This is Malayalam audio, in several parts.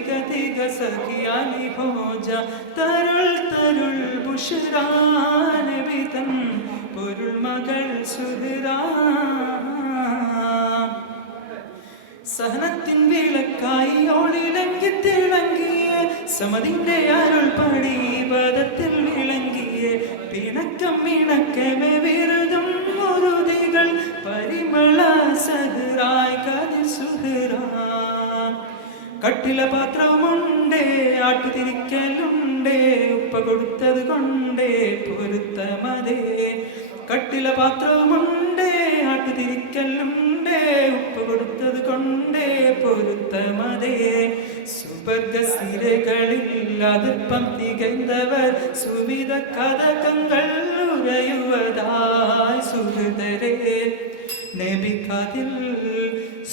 तिग सखियाली हो जा तरुल तरुल बुशरान बितन पुरुल मകൾ സുഹറാ സഹനത്തിൻ വിളക്കായി ഓളിലങ്കി തിളങ്ങിയ സമതിന്റെ അരുൾ പടി പദത്തിൽ വിളങ്ങിയ പിണക്കം വിണക്കമേ വിരുദും മുറുതികൾ പരിമള സഹറായി കതിർ സുഹറാ കട്ടില പാത്രവുമുണ്ടേ ആട്ടുതിരിക്കലുണ്ടേ ഉപ്പ കൊടുത്തത് കൊണ്ടേ പൊരുത്തമതേ കട്ടില പാത്രവുമുണ്ടേ ആട്ടുതിരിക്കലുണ്ടേ ഉപ്പ കൊടുത്തത് കൊണ്ടേ പൊരുത്തമതേ സുവർഗ സിരകളിൽ അതിർപ്പം തികൈന്തവർ സുവിധ കഥകങ്ങൾ ഉറയുവതായി സുഹൃദരേ നബിക്കാതിൽ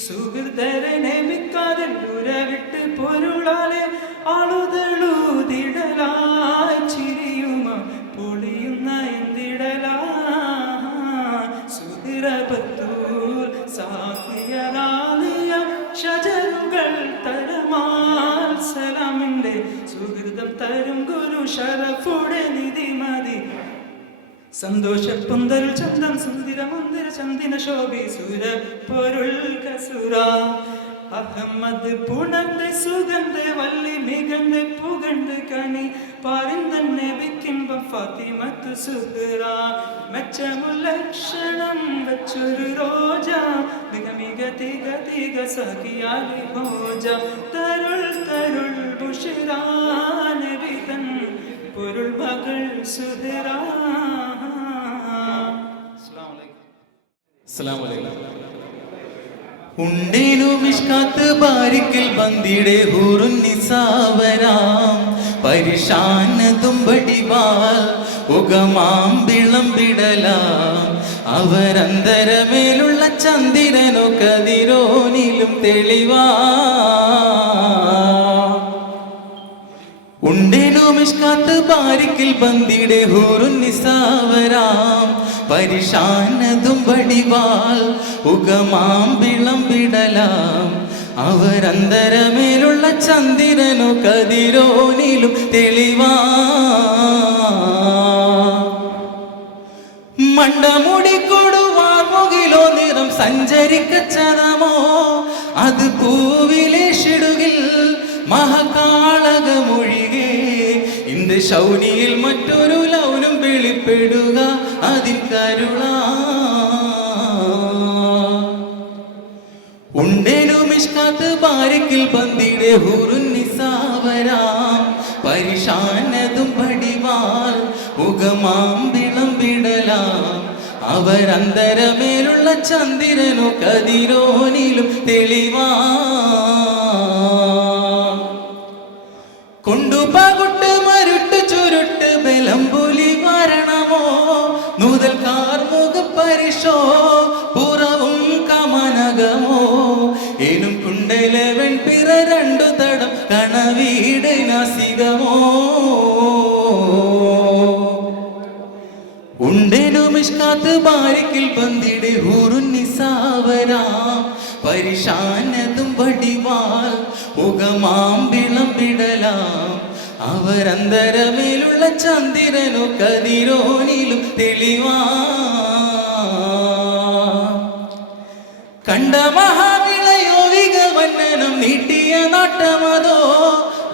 സുഹൃദരെ നബിക്കാതിൽ ഉരവിട്ട് പൊരുളാലെ ആളുതളുതിടലായി ചിരിയുമ പൊളിയുന്ന എന്തിടലാ സുഹൃബത്തൂർ സാഖിയനാദിയ ഷജറുകൾ തരമാൽ സലാമിന്റെ സുഹൃതം തരും ഗുരു ഷറഫുടെ നിധി മതി സന്തോഷ പൊന്തൽ ചന്തം സുന്ദര മുന്തിര ചന്ദിന ശോഭി സുര പൊരുൾ കസുര അഹമ്മദ് പുണർന്ന് സുഗന്ധ വല്ലി മികന്ന് പുകഴ്ന്ന് കണി പാരിന്തൻ നബിക്കിമ്പം ഫാത്തിമത്തു സുഹറ മെച്ചമുലക്ഷണം വെച്ചൊരു റോജ മിക മിക തിക തിക സഖിയാലി ഹോജ തരുൾ തരുൾ ബുഷിറാ നബിതൻ പൊരുൾ മകൾ സുഹറ. ഉണ്ടേനു മിഷ്കാത്ത് ബാരിക്കിൽ ബന്ദിടെ ഹൂറുന്നിസാവരാം പരിശാന തുമ്പടിവാൽ ഉഗമാം വിളമ്പിടലാം അവരന്തരമേലുള്ള ചന്ദ്രനോ കതിരോനിലും തെളിവാ ഉണ്ടേനു മിഷ്കാത്ത് ബാരിക്കിൽ ബന്ദിടെ ഹൂറുന്നിസാവരാം പരിശാനതും വടിവാൽ ഉഗമാം വിളമ്പിടലാം അവരന്തരമേലുള്ള ചന്ദ്രനോ കതിരോനിലും തെളിവാ മണ്ടമുടി കൊടുവാർ മുകിലോ നിറം സഞ്ചരിക്കച്ചതമോ അത് പൂവിലേഷിടുകിൽ മഹകാളകമൊഴികെ ഇന്ത് ശൗനിയിൽ മറ്റൊരു ലൗനും വെളിപ്പെടുക അതിൻ കരുള ഉണ്ടേനു മിഷ്കാത്ത് ബാരിക്കിൽ ബന്ദിടെ ഹൂറുന്നിസാവരാം പരിശാനതും പടിവാൽ ഉഗമാം വിളമ്പിടലാം അവരന്തരമേലുള്ള ചന്ദ്രനോ കതിരോനിലും തെളിവാ കൊണ്ടുപകുട്ട് മരുട്ട് ചുരുട്ട് ബലംപുലി മരണമോ നൂതൽ കാർമുഖ പരിശോ പുറവും കമനകമോ എനും കുണ്ടലവൻ പിറ രണ്ടു തടം കണവീട് നാസികമോ ഉണ്ടേനു മിഷ്കാത്ത് ബാരിക്കിൽ ബന്ദിടെ ഹൂറുന്നിസാവരാം പരിശാനതും വടിവാൽ ഉഗമാം വിളമ്പിടലാം അവരന്തരമേലുള്ള ചന്ദ്രനോ കതിരോനിലും തെളിവാ കണ്ട മഹാവിളയോ വികവന്നനം നീട്ടിയ നാട്ടമതോ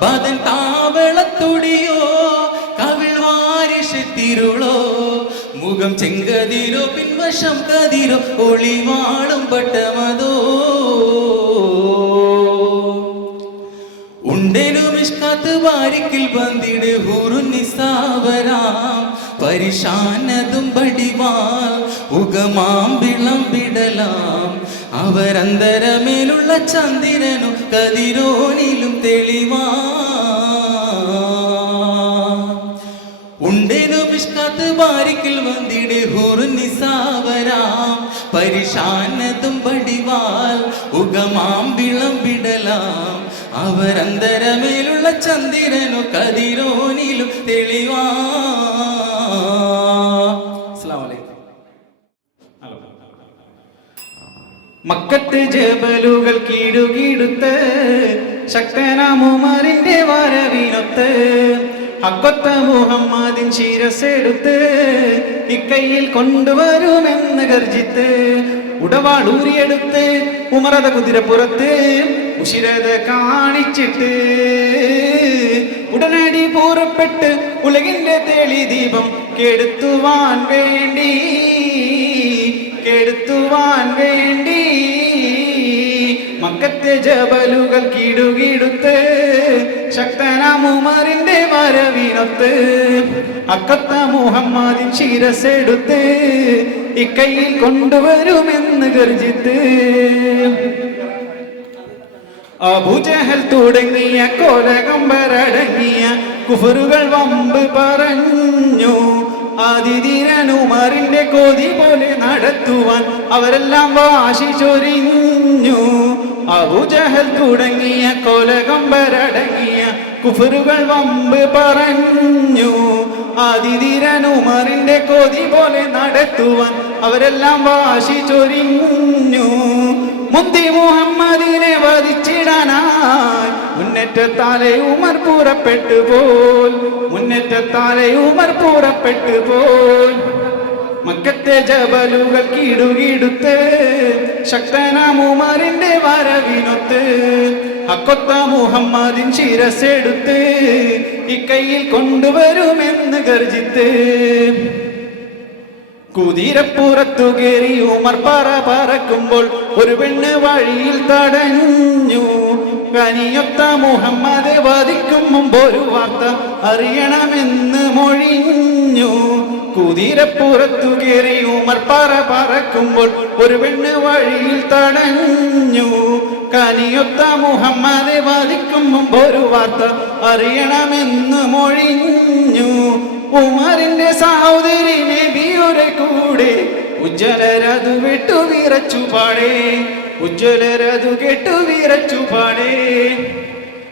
ബദൻ താവളത്തുടിയോ കവിൾ വാരിഷത്തിരുളോ മുഖം ചെങ്കതിരോ പിൻവശം കതിരോ ഒളിവാളും പട്ടമതോ ഉണ്ടേനു മിഷ്കാത്ത് ബാരിക്കിൽ ബന്ദിടെ ഹൂറുന്നിസാവരാം പരിശാനതും വടിവാൽ ഉഗമാം വിളമ്പിടലാം അവരന്തരമേലുള്ള ചന്ദ്രനോ കതിരോനിലും തെളിവാ ഉണ്ടേനു മിഷ്കാത്ത് ബാരിക്കിൽ ബന്ദിടെ ഹൂറുന്നിസാവരാം പരിശാനതും വടിവാൽ ഉഗമാം വിളമ്പിടലാം അവരന്തരമേലുള്ള ചന്ദ്രനോ കതിരോനിലും തെളിവാ. മക്കത്ത് ജബലുകൾ കീടുകീടുത്ത് ശക്തനാമുമറിന്റെ വരവിനൊത്ത് അക്കൊത്ത മുഹമ്മദിൻ ശിരസെടുത്ത് ഇക്കൈയിൽ കൊണ്ടുവരുമെന്ന് ഗർജിത്ത് ഉടവാളൂരിയെടുത്ത് ഉമറത കുതിരപ്പുറത്ത് ഉശിരത കാണിച്ചിട്ട് ഉടനടി പുറപ്പെട്ട് ഉലകിന്റെ തെളി ദീപം കെടുത്തുവാൻ വേണ്ടി മക്കത്തെ ജബലുകൾ കിടുകിടുത്ത് ശക്തനാമുമറിന്റെ വരവിനൊത്ത് അക്കത്ത മുഹമ്മദിൻ ശിരസെടുത്ത് ഇക്കൈയിൽ കൊണ്ടുവരുമെന്ന് ഗർജിത്ത് അബൂജഹൽ തുടങ്ങിയ കോലകമ്പരടങ്ങിയ കുഫറുകൾ വമ്പ് പറഞ്ഞു ആദിധീരനുമറിന്റെ കൊതി പോലെ നടത്തുവാൻ അവരെല്ലാം വാശി ചൊരിഞ്ഞു അബൂജഹൽ തുടങ്ങിയ കോലകമ്പരടങ്ങിയ കുഫറുകൾ വമ്പ് പറഞ്ഞു ആദിധീരനുമറിന്റെ കൊതി പോലെ നടത്തുവാൻ അവരെല്ലാം വാശി ചൊരിഞ്ഞു മുന്തി മുഹമ്മദിനെ വധിച്ചിടാനായി മുന്നേറ്റത്താലെ ഉമർ പുറപ്പെട്ടു പോൽ മക്കത്തെ ജബലുകൾ കിടുകിടുത്ത് ശക്തനാമുമറിന്റെ വരവിനൊത്ത് അക്കൊത്ത മുഹമ്മദിൻ ശിരസെടുത്ത് ഇക്കൈയിൽ കൊണ്ടുവരുമെന്ന് ഗർജിത്ത് കുതിരപ്പുറത്തു കയറി ഉമർ പറക്കുമ്പോൾ ഒരു പെണ്ണ് വഴിയിൽ തടഞ്ഞു കനിയൊത്ത മുഹമ്മദ് വധിക്കും മുമ്പ് ഒരു വാർത്ത അറിയണമെന്ന് മൊഴിഞ്ഞു കുതിരപ്പുറത്തു കയറി ഉമർ പറക്കുമ്പോൾ ഒരു പെണ്ണ് വഴിയിൽ തടഞ്ഞു കനിയൊത്ത മുഹമ്മദ് വധിക്കും മുമ്പ് ഒരു വാർത്ത അറിയണമെന്ന് മൊഴിഞ്ഞു ഉമറിന്റെ സഹോദരി നബിയുടെ കൂടെ ഉജ്ജ്വലരതു വിട്ടു വിറച്ചു പാടേ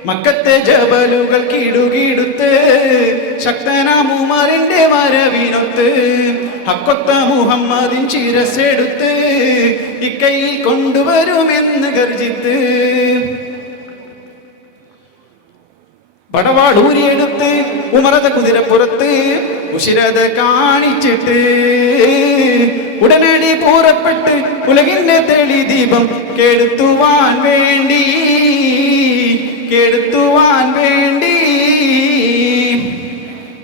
മക്കത്തെ ജബലുകൾ കിടുകിടുത്ത് ശക്തനാമുമറിന്റെ വരവിനൊത്ത് അക്കൊത്ത മുഹമ്മദിൻ ശിരസെടുത്ത് ഇക്കൈയിൽ കൊണ്ടുവരുമെന്ന് ഗർജിത്ത് പടവാളൂരിയെടുത്ത് ഉമറത കുതിരപ്പുറത്ത് ഉശിരത കാണിച്ചിട്ട് ഉടനടി പുറപ്പെട്ട് ഉലകിന്റെ തെളി ദീപം കെടുത്തുവാൻ വേണ്ടി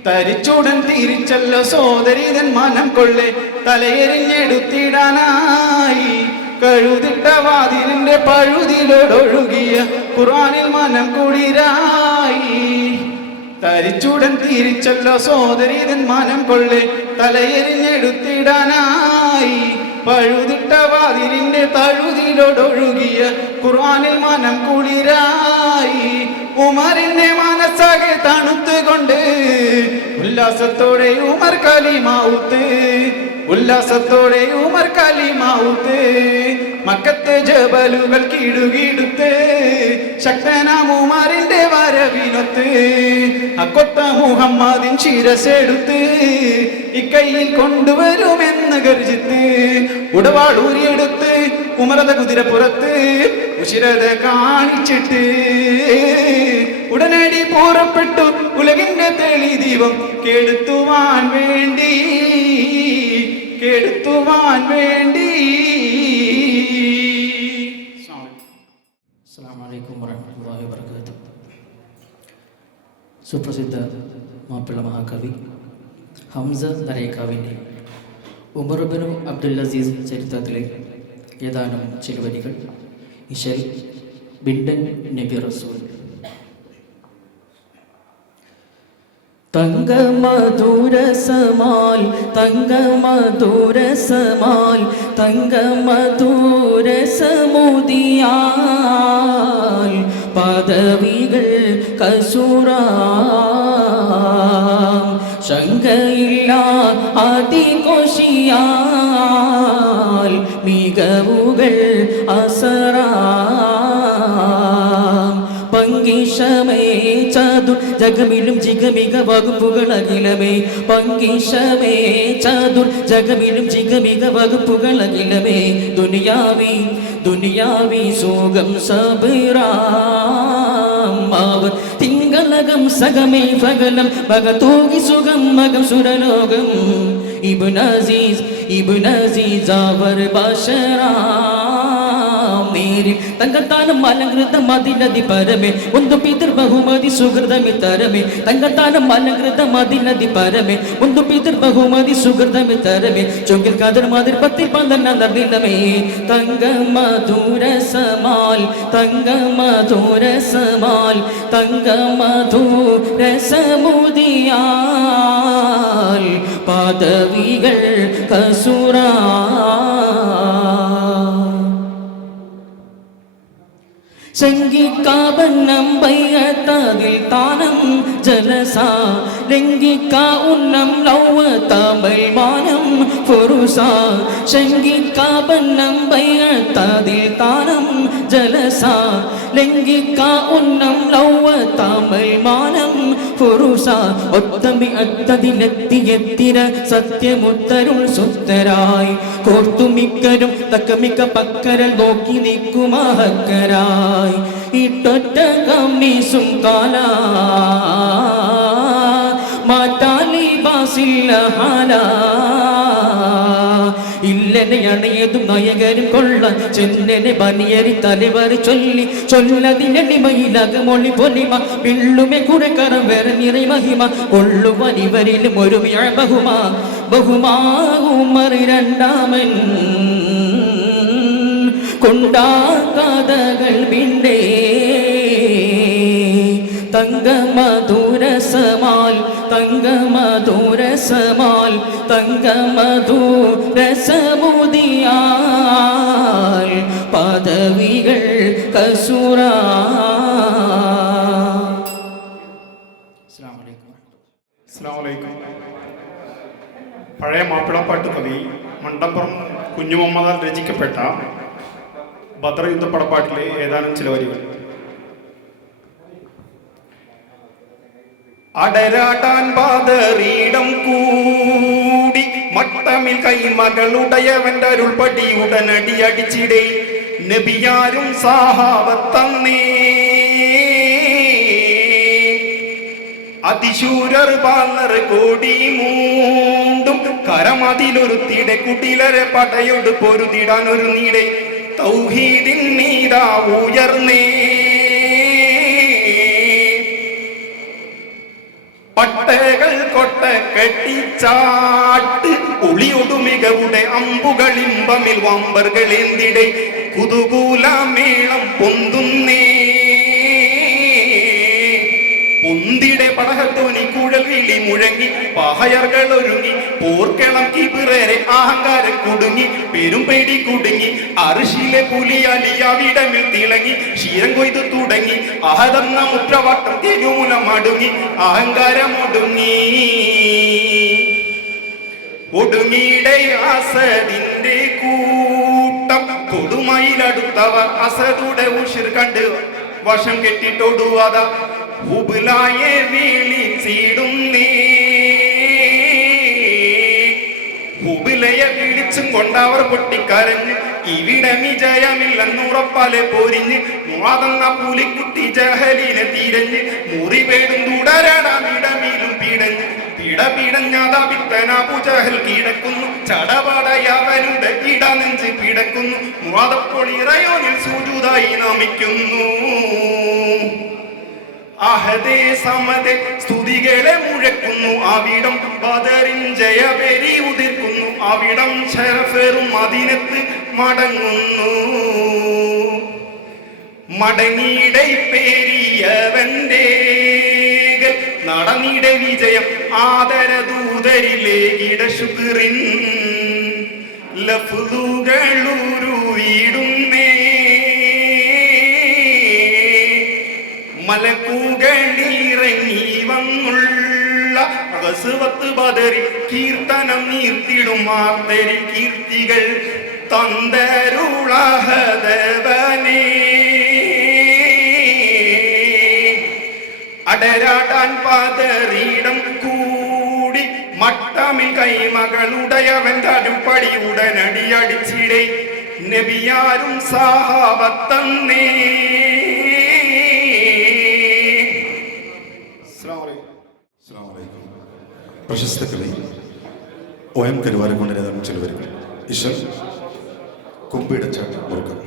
തരിച്ചുടൻ തിരിച്ചല്ലോ സോദരിതൻ മനം കൊള്ളെ തലയെറിഞ്ഞെടുത്തിടാനായി കഴുതിട്ട വാതിലിന്റെ പഴുതിലോടൊഴുകിയ ഖുർആനിൽ മനം കുളിരായി തരിച്ചുടൻ തിരിച്ചല്ലോ സോദരിതൻ മനം കൊള്ളെ തലയെറിഞ്ഞെടുത്തിടാനായി പഴുതിട്ട വാതിലിന്റെ തഴുതിലോടൊഴുകിയ ഖുർആനിൽ മനം കുളിരായി ഉമറിന്റെ മനസ്സാകെ തണുത്തുകൊണ്ട് ഉല്ലാസത്തോടെ ഉമർ കലിമാവുത്ത് മക്കത്തെ ജബലുകൾ കിടുകിടുത്ത് ശക്തനാമുമറിന്റെ വരവിനൊത്ത് അക്കൊത്ത മുഹമ്മദിൻ ശിരസെടുത്ത് ഇക്കൈയിൽ കൊണ്ടുവരുമെന്ന് ഗർജിത്ത് ഉടവാളൂരിയെടുത്ത് ഉമറത കുതിരപ്പുറത്ത് ഉശിരത കാണിച്ചിട്ട് ഉടനടി പുറപ്പെട്ടു ഉലകിന്റെ തെളി ദീപം കെടുത്തുവാൻ വേണ്ടി അസ്സലാമു അലൈക്കും വറഹ്മത്തുള്ളാഹി വബറകാതുഹു. സുപ്രസിദ്ധ മാപ്പിള മഹാകവി ഹംസ നരേക്കാവിൻ്റെ ഉമർ ഇബ്നു അബ്ദുൽ അസീസ് ചരിത്രത്തിലെ ഏതാനും ചില വരികൾ. ഇശൽ ബിൻഡൻ നബി റസൂൽ. തങ്കമധുരസമാൽ തങ്കമധുരസമുദിയാൽ പദവികൾ കസൂറാം ശങ്കയില്ല അതികൊശിയാൽ മികവുകൾ അസറാം പങ്കിഷമേ ചതുർ ജഗമിലും ജിഗമിക വകുപ്പുകൾ അഖിലമേ പങ്കിഷമേ ചതുർ ജഗമിലും ജിഗമിക വകുപ്പുകൾ അഖിലമേ ദുനിയാവി സുഖം സബറാം അവർ തിങ്കളകം സകമേ സകലം ഭഗതൂകി സുഖം മകം സുരലോകം ഇബ്ൻ അസീസ് അവർ ബശറാം നേരിൽ തങ്കത്താനം അലങ്കൃതം അതിലതി പരമേ ಒಂದು പിതൃ ബഹുമതി സുഹൃതമി തരമേ തങ്കത്താനം അലങ്കൃതം അതിലതി പരമേ ಒಂದು പിതൃ ബഹുമതി സുഹൃതമി തരമേ ചൊങ്കിൽ കതിർ മതിർ പത്തിൽ പന്തന്ന നർദിലമേ തങ്ക മധുരസമാൽ തങ്ക മധുരസമാൽ തങ്ക മധുരസമുദിയാൽ പദവികൾ കസുറാ ശങ്കിക്കാബന്നം ബയ്യത്തതിൽ താനം ജലസ ലംഘിക്ക ഉന്നം ലൗവത്തമൽ മാനം ഫുറുസ ശങ്കിക്കാബന്നം ബയ്യത്തതിൽ താനം ജലസ ലംഘിക്ക ഉന്നം ലൗവത്തമൽ മാനം ഫുറുസ ഒത്തമി അത്തതിലെത്തിയെത്തിര സത്യമുത്തരുൾ സുത്തരായി കോർത്തുമിക്കരും തക്കമിക്ക പക്കരൽ നോക്കി നിൽക്കുമഹക്കരായി ഇട്ടൊറ്റ കമ്മീസും കാല മാറ്റാലി ബാസില്ല ഹാല ഇല്ലനെ അണയതും നയകരും കൊള്ള ചെന്നനെ ബനിയരി തലവറി ചൊല്ലതിനടിമയിലകമൊളി പൊലിമ പിള്ളുമെ കുറക്കറം വേറെ നിறை മഹിമ കൊള്ളുവാൻ ഇവരിലും ഒരു ബഹുമാ രണ്ടാമൻ കൊണ്ടാകഥകൾ വിണ്ടേ തങ്കമധുരസമാൽ തങ്കമധുരസമാൽ തങ്കമധുരസമുദിയാൽ പദവികൾ കസുറ. അസ്സലാമു അലൈക്കും. പഴയ മാപ്പിളപ്പാട്ട് കവി മണ്ടപ്പുറം കുഞ്ഞുമുഹമ്മദാൽ രചിക്കപ്പെട്ട ബദർ യുദ്ധപ്പടപ്പാട്ടിലെ ഏതാനും ചില വരികൾ. അടരാട്ടാൻ ബാദരീടം കൂടി മട്ടമിൽ കൈമകളുടയവന്റെ അരുൾപടി ഉടനടി അടിച്ചിടേ നബിയാരും സാഹാബത്തന്നേ അതിശൂരർ പാലർ കോടി മൂണ്ടും കരമതിലൊരുത്തിടെ കുട്ടിലരെ പടയോട് പൊരുതിടാൻ ഒരു നീടെ തൗഹീദിൻ നീതാ ഉയർന്നേ പട്ടകൾ കൊട്ട കെട്ടിച്ചാട്ട് ഒളിയൊടു മികവുടെ അമ്പുകളിമ്പമിൽ വമ്പറുകളേന്തിടെ കുതുകൂല മേളം പൊന്തുന്നേ പൊന്തിടെ പടഹത്തോനി കുഴൽ വിളി മുഴങ്ങി പഹയർകൾ ഒരുങ്ങി പോർക്കളം കിബിറേറെ അഹങ്കാരം കുടുങ്ങി പെരും പേടി കുടുങ്ങി അർഷിലെ പുലി അലിയാവിടമിൽ തിളങ്ങി ക്ഷീരം കൊയ്തു തുടങ്ങി അഹതെന്ന മുദ്രവട്ടം തിരുമൂലം മടുങ്ങി അഹങ്കാരം ഒടുങ്ങി ഒടുങ്ങിയുടെ അസദിന്റെ കൂട്ടം കൊടുമയിലടുത്തവർ അസദുടെ ഉഷിർ കണ്ട് വശം കെട്ടിട്ടൊടുവാത ഹുബിലായെ വിളിച്ചിടുന്നേ ഹുബിലയെ വിളിച്ചും കൊണ്ടവർ പൊട്ടിക്കരഞ്ഞ് ഇവിടെ വിജയമില്ലെന്നുറപ്പാലെ പോരിഞ്ഞ് മുവാതെന്ന പുലിക്കുട്ടി ജഹലിനെ തീരഞ്ഞ് മുറിവേടും തുടരണമിടമിലും പിടഞ്ഞ് പിടഞ്ഞാതാ പിത്തനാപുജഹൽ കീഴക്കുന്നു ചടപടയവനുടെ ഇടനെഞ്ച് പിടക്കുന്നു മുവാദപ്പോൾ ഇറയോനിൽ സൂജുതായി നമിക്കുന്നു അഹദേ സമദേ സ്തുതികളെ മുഴക്കുന്നു അവിടം ബദറിൻ ജയപെരി ഉതിർക്കുന്നു അവിടം ശരഫേറും മദീനത്ത് മടങ്ങുന്നു മടങ്ങിയിടൈ പേരിയവന്റെ നടന്നിടെ വിജയം ആദരദൂതരിലേകിട ശുക്രിൻ ലഫ്ദുകളുരുവിടുന്നേ മലക്കുകളിറങ്ങി വന്നുള്ള ഗസ്വത്ത് ബദരി കീർത്തനം നീർത്തിടും മാർത്തരി കീർത്തികൾ തന്തരുളഹദവനേ അടരാടാൻ പതറിയിടം കൂടി മട്ടമിൽ കൈമകളുടയവന്റെ അടുപ്പടി ഉടനടി അടിച്ചിടെ നബിയാരും സാഹാബത്തന്നേ പ്രശസ്ത കവി OM കരുവാരക്കുണ്ടിന് ഏതാനും ചില വരികൾ. ഈശ്വർ കുമ്പിടച്ചാട്ട മുറുക്കം.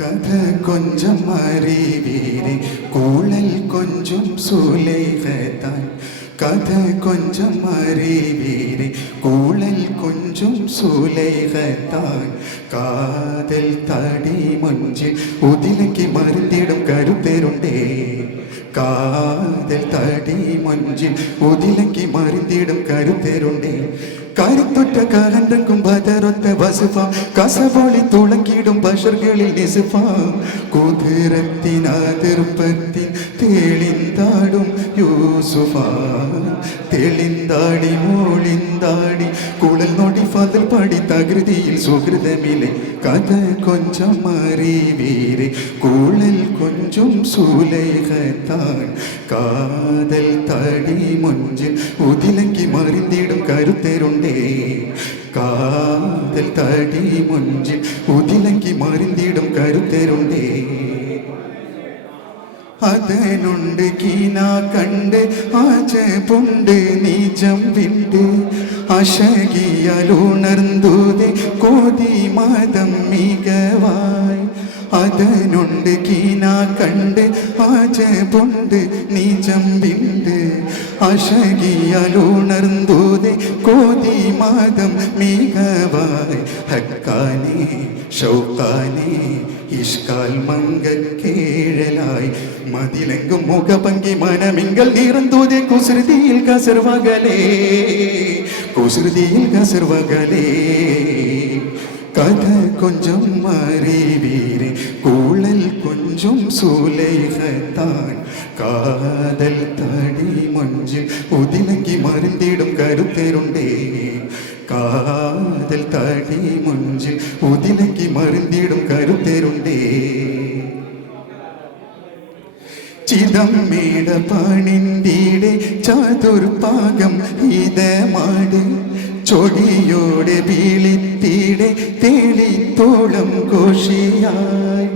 കഥ കൊഞ്ചം അറിവീരെ കൂളൽ കൊഞ്ചും സുലൈഖത്താൻ. കഥ കൊഞ്ചം അറിവീരെ കൂളൽ കൊഞ്ചും സുലൈഖത്താൻ. കാതൽ തടി മുഞ്ചിൽ ഉതിലക്കി മരുന്നിടും കരുത്തരുണ്ടേ. കാതൽ തടി മുഞ്ചിൽ ഉതിലക്കി മരുന്നിടും കരുത്തരുണ്ടേ. കരുത്തൊറ്റ കാലണ്ടക്കും ബദറൊത്ത വസുഫാം. കസവോളി തുളക്കിടും ബഷർകളിൽ നിസുഫാം. കുതിരത്തിനാതിർപ്പത്തിൻ തെളിന്താടും യൂസുഫാ. തെളിന്താടി മോളിന്താടി കുഴൽ നൊടി ഫതിൽ പടി തകൃതിയിൽ സുഹൃതമിലെ. കഥ കൊഞ്ചം അറിവീരെ കൂളൽ കൊഞ്ചും സുലൈഖത്താൻ. കാതൽ തടി മുഞ്ചിൽ ഉതിലങ്കി മറിന്തിടും കരുത്തരുണ്ടേ. കാതൽ തടി മുഞ്ചിൽ ഉതിലങ്കി മറിന്തിടും കരുത്തരുണ്ടേ. അതനുണ്ട് കീന കണ്ട് ആജപുണ്ട് നീജം വിണ്ട്. അശകിയാലുണർന്നൂതെ കോതി മതം മികവായി. അതനുണ്ട് കീന കണ്ട് ആജപുണ്ട് നീജം വിണ്ട്. അശകിയാലുണർന്നൂതെ കോതി മതം മികവായി. ഹക്കാനെ ഷൗക്കാനെ ഇഷ്കാൽ മങ്കക്കേഴലായി. മതിലെങ്കും മുഖപങ്കി മനമിങ്കൽ നീറന്തൂതെ കുസൃതിയിൽ കസർവകലേ. കുസൃതിയിൽ കസർവകലേ. കഥ കൊഞ്ചം അറിവീരെ കൂളൽ കൊഞ്ചും സുലൈഖത്താൻ. കാതൽ തടി മുഞ്ചിൽ ഉതിലങ്കി മരുന്നിടും കരുത്തരുണ്ടേ. കാതൽ തടി മുഞ്ചിൽ ഉതിലങ്കി മരുന്നിടും കരുത്തരുണ്ടേ. ചിതമ്മേട പണിന്തിടെ ചതുർഭാഗം ഇതമാട്. ചൊടിയോടെ വീളിത്തിടെ തെളിത്തോളം ഘോഷിയായി.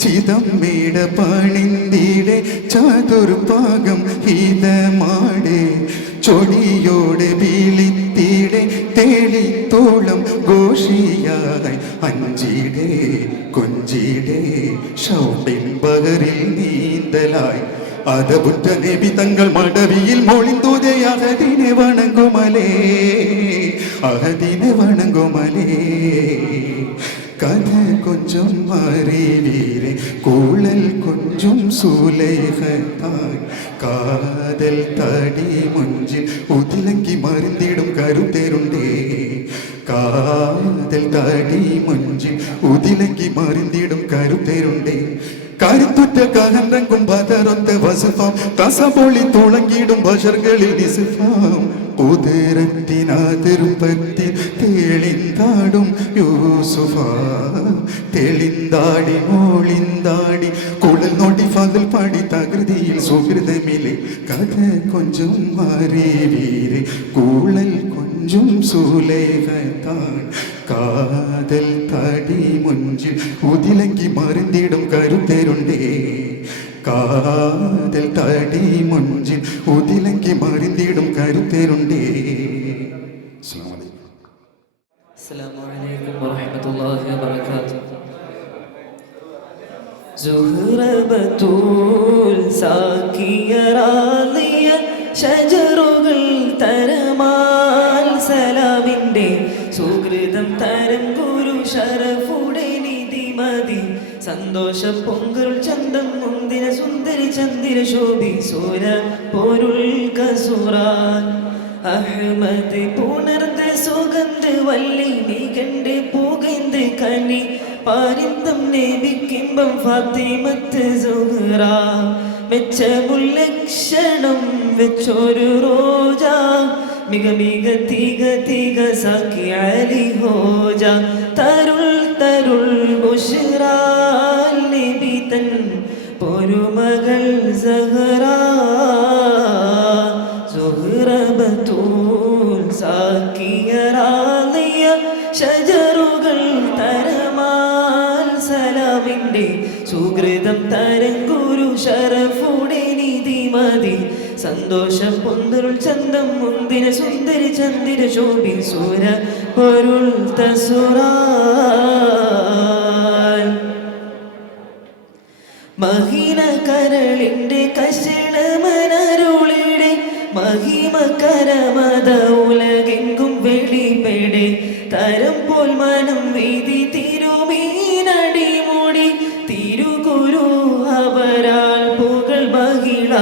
ചിതമ്മേട പണിന്തിടെ ചതുർഭാഗം ഇതമാട്. ചൊടിയോടെ വീളിത്തിടെ തെളിത്തോളം ഘോഷിയായി. അഞ്ചിടെ കൊഞ്ചിടെ ഷൗട്ടിൻ ബഹറിൽ നീന്തലായി. അതപുറ്റ നബി തങ്ങൾ മടവിയിൽ മൊളിന്തൂതെ. അഹദിനെ വണങ്ങുമലേ. അഹദിനെ വണങ്ങുമലേ. കഥ കൊഞ്ചം അറിവീരെ കൂളൽ കൊഞ്ചും സുലൈഖത്താൻ. കാതൽ തടി മുഞ്ചിൽ ഉതിലങ്കി മരുന്നിടും കരുത്തരുണ്ടേ. കാതൽ തടി മുഞ്ചിൽ ഉതിലങ്കി മരുന്നിടും കരുത്തരുണ്ടേ. കരുത്തുറ്റ കാലണ്ടക്കും ബദറൊത്ത വസുഫാം. കസപൊളി തുളങ്ങിടും ബഷർകളിൽ നിസുഫാം. കുതിരത്തിനാതിർപ്പത്തിൽ തെളിന്താടും യൂസുഫാ. തെളിന്താടി മോളിന്താടി കുഴൽ നൊടി ഫതിൽ പടി തകൃതിയിൽ സുഹൃതമിലെ. കഥ കൊഞ്ചം അറിവീരെ കൂളൽ കൊഞ്ചും സുലൈഖത്താൻ. കാതൽ തടി മുഞ്ചിൽ ഉതിലങ്കി മരുന്നിടും കരുത്തരുണ്ടേ. കാതൽ തടി മുഞ്ചിൽ ഉതിലങ്കി മരുന്നിടും കരുത്തരുണ്ടേ. അസ്സലാമു അലൈക്കും വറഹ്മത്തുള്ളാഹി വബറകാതുഹു. സുഹ്റബത്തുൽ സാക്കിയ റാളിയ ഷജറുകൾ തരമാൽ. സലാമിൻ്റെ സുകൃതം തരം ഗുരു ഷറഫുടെ നിധിമതി. സന്തോഷ പൊങ്കുരുൾ ചന്തം മുന്തിര സുന്ദരി ചന്ദിര ശോഭി സൂര പൊരുൾ കസുറാൻ. അഹ്മദ് പുണർന്ന് സുഗന്ധ വല്ലി നികണ്ട് പുകൈന്ത് കനി. പാരിന്തം നേബിക്കിമ്പം ഫാത്തിമത്ത് സുഹ്റ. മെച്ചമുല്ലക്ഷണം വെച്ചൊരു റോജ. മിക മിക തിക തിക സഖി അലി ഹോജ. തരുൾ തരുൾ ബുശ്റാൽ നബി തൻ പൊരുമകൾ സഹറ. സുഹ്റബത്തുൽ സാക്കിയ റാളിയ ഷജറുകൾ തരമാൽ. സലാമിൻ്റെ സുഖ സുഹൃതം തരം ഗുരു ശരഫുടെ നിധി മതി സന്തോഷം പൊന്തരുൾ ചന്തം മുന്തിര സുന്ദരി ചന്ദിര ശോഭി സൂര പൊരുൾ തസുറാൻ മഹിന കരളിൻ്റെ കഷണമനരുളിടെ മഹിമ കരമത ഉലകെങ്കും വെളിപ്പെടെ തരം പോൽ മനം വീതി തിരുമീനടിമുടി തിരുഗുരു അവരാൽ പുകൾ മഹിള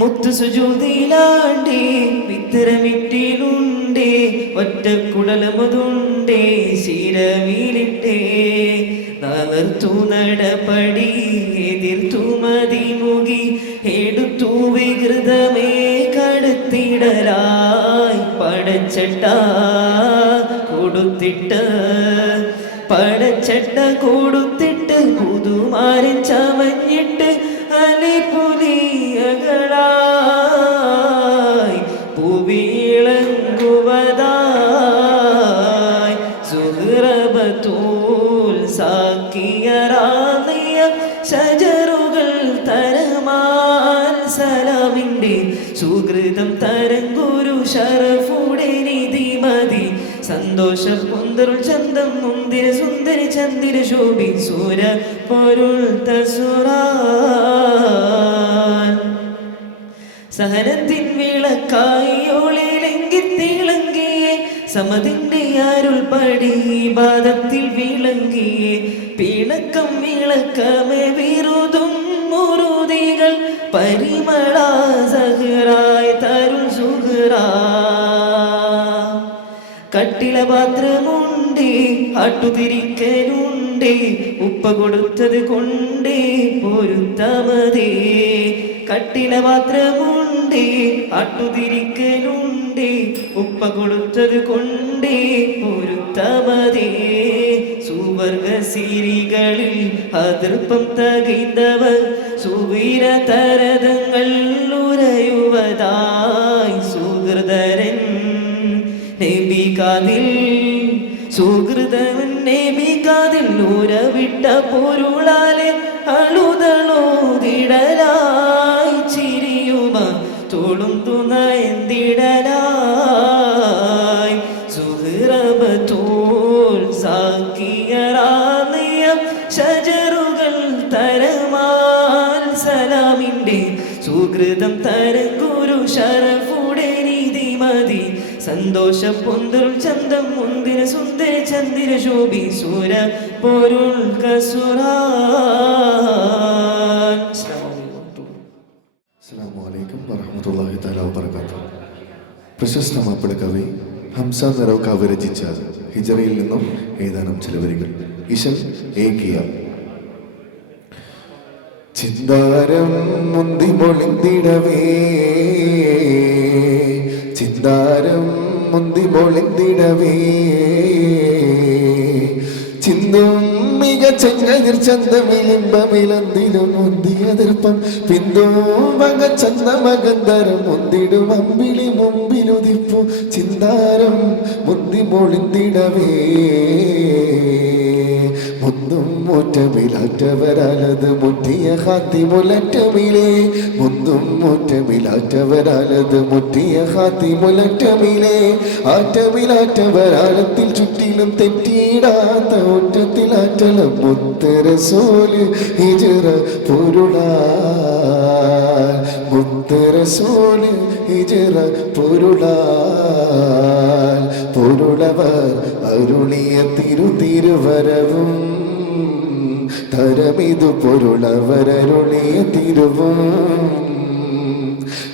മുത്തു സുജൂതിലാണ്ടേ വിത്തരമിട്ടിലുണ്ടേ ഒറ്റക്കുടലമുതുണ്ടേ ശിരവിലിട്ടേ നവർത്തൂ നടപടി എതിർത്തു മതിമുകി എടുത്തു വികൃതമേ കടത്തിടലായി പടച്ചട്ട കൊടുത്തിട്ട് പടച്ചട്ട കൊടുത്തിട്ട് പുതുമാരൻ ചമഞ്ഞിട്ട് അലിപുലിയകളായി പുവിളങ്ങുവതായി സുഹൃബത്തൂൽ സാക്കിയറാന്നിയ ശജറുകൾ തരമാൻ സലാമിൻ്റെ സുഹൃതം തരം ഗുരു ശരഫുടെ നിധി മതി സന്തോഷം പൊന്തരുൾ ചന്തം മുന്തിര സുന്ദരി ചന്ദിര ശോഭി സൂര പൊരുൾ തസുറാൻ സഹനത്തിൻ വിളക്കായി ഒളിലെങ്കി തിളങ്ങിയേ സമതിൻ്റെ അരുൾ പടി ബാധത്തിൽ വിളങ്ങിയേ പിണക്കം വിളക്കമേ വിരുതും മുറുതികൾ പരിമള സഹറായി തരുൾ സുഹറാ കട്ടില പാത്രമുണ്ടേ ആട്ടുതിരിക്കലുണ്ടേ ഉപ്പ കൊടുത്തത് കൊണ്ടേ പൊരുത്തമതേ കട്ടില പാത്രമുണ്ടേ ആട്ടുതിരിക്കലുണ്ടേ ഉപ്പ കൊടുത്തത് കൊണ്ടേ പൊരുത്തമതേ സുവർഗ സിരികളിൽ അതിർപ്പം തകൈന്തവർ സുവീര തരതങ്ങൾ ഉരയുവതായി സുഹൃദരൻ നബികാതിൽ സുഹൃതവൻ നബികാതിൽ ഉരവിട്ട പൊരുളാലെ അളുതളോതിടലായി ചിരിയുമ തോളും തുണയന്തിടലായി സുഹൃബത്തോൽ സാക്കിയറാന്നിയ ശജറുകൾ തരമാൽ സലാമിൻ്റെ സുഹൃതം തരം ഗുരു ശരഫുടെ നിധി മതി സന്തോഷം പൊന്തരുൾ ചന്തം മുന്തിര സുന്ദര ചന്ദിര ശോഭി സൂര പൊരുൾ കസുറാൻ. അസ്സലാമു അലൈക്കും വറഹ്മത്തുള്ളാഹി തആല വബറകാതുഹു. പ്രശസ്ത മാപ്പിള കവി ഹംസ നരൗകാവ് രചിച്ച ഹിജറയിൽ നിന്നും ഏതാനും ചില വരികൾ. ഇശൽ ഏകിയ ചിന്താരം മുന്തി മൊളിന്തിടവേ ചിന്താരം മുന്തി മൊളിന്തിടവേ ചിന്തും മികച്ചെങ്ങതിർ ചന്തമിലിമ്പമിലന്തിലും മുന്തിയതിർപ്പം പിന്തും മകച്ചന്ത മകന്തരം മുന്തിടും അമ്പിളി മുമ്പിലുദിപ്പു ചിന്താരം മുന്തി മൊളിന്തിടവേ മുന്തും മൂറ്റമിലാറ്റവരാലത് മുറ്റിയ ഹാത്തിമുലറ്റമിലേ മുന്തും മൂറ്റമിലാറ്റവരാലത് മുറ്റിയ ഹാത്തിമുലറ്റമിലേ ആറ്റമിലാറ്റവരാലത്തിൽ ചുറ്റിലും തെറ്റിയിടാത്ത ഒറ്റത്തിലാറ്റലം മുത്തരസോല് ഹിജറ പൊരുളാൽ മുത്തരസോല് ഹിജറ പൊരുളാൽ പൊരുളവർ അരുളിയ തിരുവരവും തരമിതു പൊരുളവരരുളിയ തിരുവും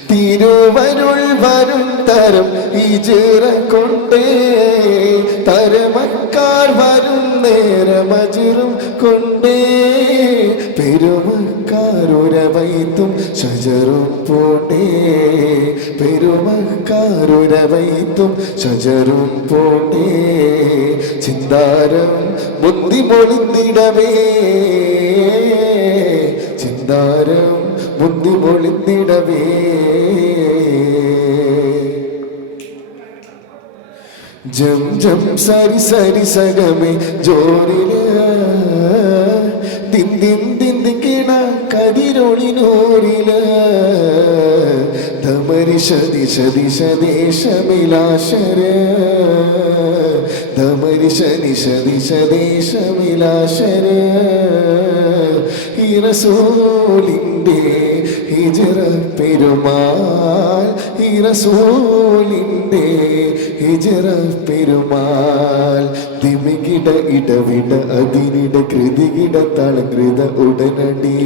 തിരുവരുൾ വരും തരം ഹിജറ കൊണ്ടേ തരമക്കാർ വരും നേരമജിറും കൊണ്ടേ പെരുമക്കാരുരവൈത്തും ശജറും പോണ്ടേ പെരുമക്കാരുരവൈത്തും ശജറും പോണ്ടേ ചിന്താരം മുന്തി മൊളിന്തിടവേ ചിന്താരം മുന്തി മൊളിന്തിടവേ ജം ജം സരി സരി സഗമേ ജോരില നിശ ദേശമിലാശര ധമരിശ നിശ ദേശമിലാശര ഈ റസൂലിൻ്റെ ഹിജ്റ പെരുമാൾ ഈ റസൂലിൻ്റെ ഹിജ്റ പെരുമാൾ ദിമികിട ഇടവിട അതിനിട കൃതികിട തളകൃത ഉടനടി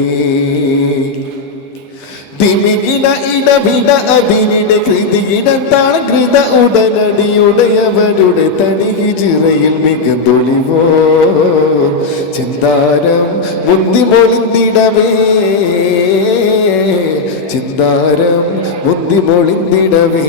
ദിമികിട ഇടവിട അതിനിട കൃതികിട തളകൃത ഉടനടിയുടയവരുടെ തടി ഹിജ്റയിൽ മികന്തൊളിവോ ചിന്താരം മുന്തി മൊളിന്തിടവേ ചിന്താരം മുന്തി മൊളിന്തിടവേ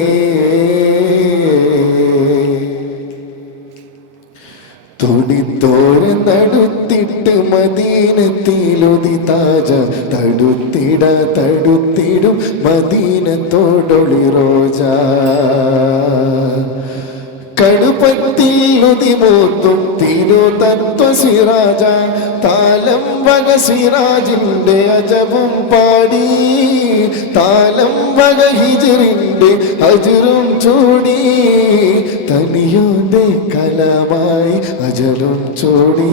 തുടിത്തോരെ നടുത്തിട്ട് മദീനത്തിലൊതി താജ തടുത്തിടും മദീനത്തോടൊളി റോജ കടുപ്പത്തിൽ മോത്തും തിരു തത്വ സിറാജ താലം വക സിറാജിന്റെ അജബും പാടി താലം വക ഹിജറിന്റെ അജറും ചൂടി തനിയോന്റെ കലമായി അജറും ചൂടി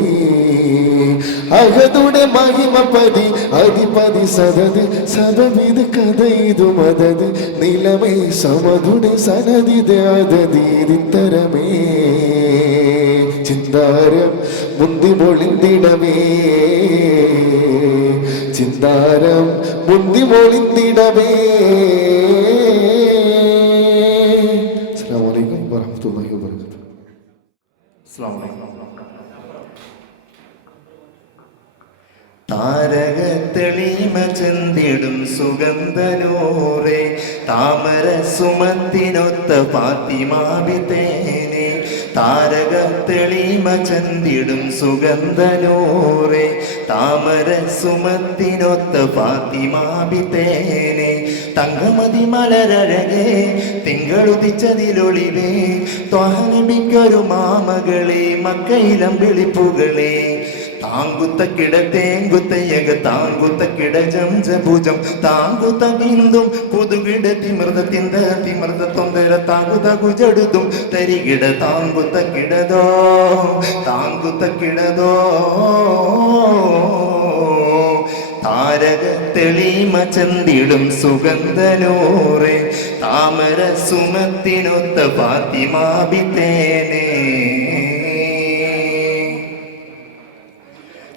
അഹദുടെ മഹിമപതി അധിപതി സദത് സദവിത് കഥ ഇതു മദത് നിലമേ സമതുടെ സനദിത് അതീതിത്തരമേ ചിന്താരം മുന്തി മൊളിന്തിടമേ ചിന്താരം മുന്തി മൊളിന്തിടമേ. അസ്സലാമു അലൈക്കും വറഹ്മത്തുള്ളാഹി വബറകാതുഹു. അസ്സലാമു അലൈക്കും. താരകത്തെളിമ ചെന്തിടും സുഗന്ധനൂറെ താമര സുമത്തിനൊത്ത ഫാത്തിമാബിതേനെ താരകത്തെളിമ ചെന്തിടും സുഗന്ധനൂറെ താമര സുമത്തിനൊത്ത ഫാത്തിമാബിതേനെ തങ്കമതി മലരഴകേ തിങ്കളുദിച്ചതിലൊളിവേ ത്വഹനബിക്കൊരു മാമകളെ മക്കയിലം വിളിപ്പുകളെ താങ്കുത്ത കിട തേങ്കുത്തയക താങ്കുത്ത കിട ജംജഭുജം താങ്കുത്ത ബിന്ദും കുതുകിട തിമൃത തൊന്തര താങ്കുത കുജടുതും തരികിട താങ്കുത്ത കിടതോ താരക തെളിമ ചന്തിടും സുഗന്ധനൂറെ താമര സുമത്തിനൊത്ത ഫാത്തിമാബിതേനെ